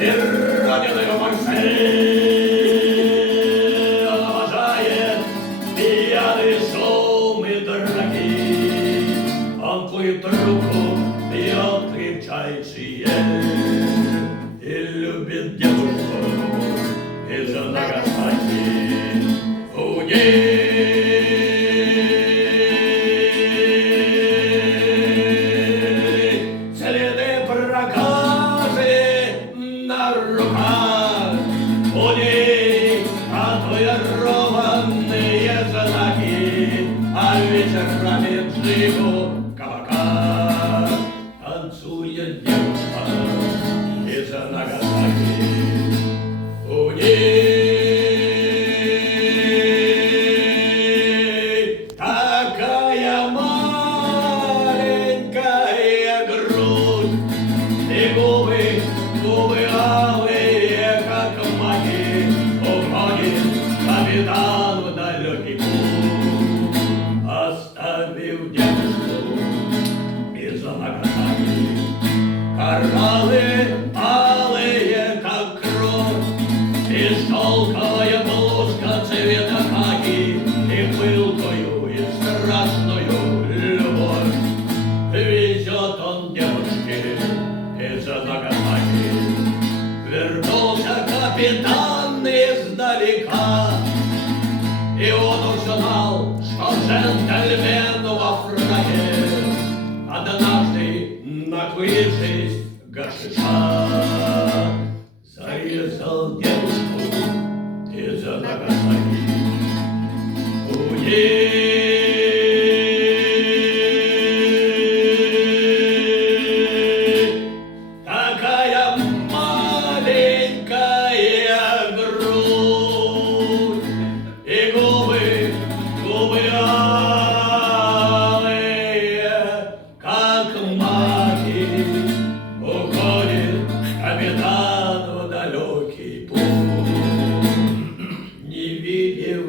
и родину Марсель обожает пьяный шум и драки. Он кует руку, пьет крепчайшие и любит девушку из Нагасаки. У ней следы проказы на руках, у ней татуированные знаки, а вечерами в живу кабака танцует девушка из Нагасаки. У ней такая маленькая грудь и губы алые, как маки, уходит капитан в далекий путь, оставив девушку без Нагасаки. Кораллы алые, как кровь, и шелковая блузка цвета хаки, и пылкую, и страшную любовь везет он девушке из Нагасаки. Вернулся капитан издалека, и он узнал, что джентльмен во фраке, однажды накурившись гашиша, зарезал девушку из Нагасаки. У ней такая маленькая грудь и губы алые, как маки, уходит капитан в далекий путь, не видев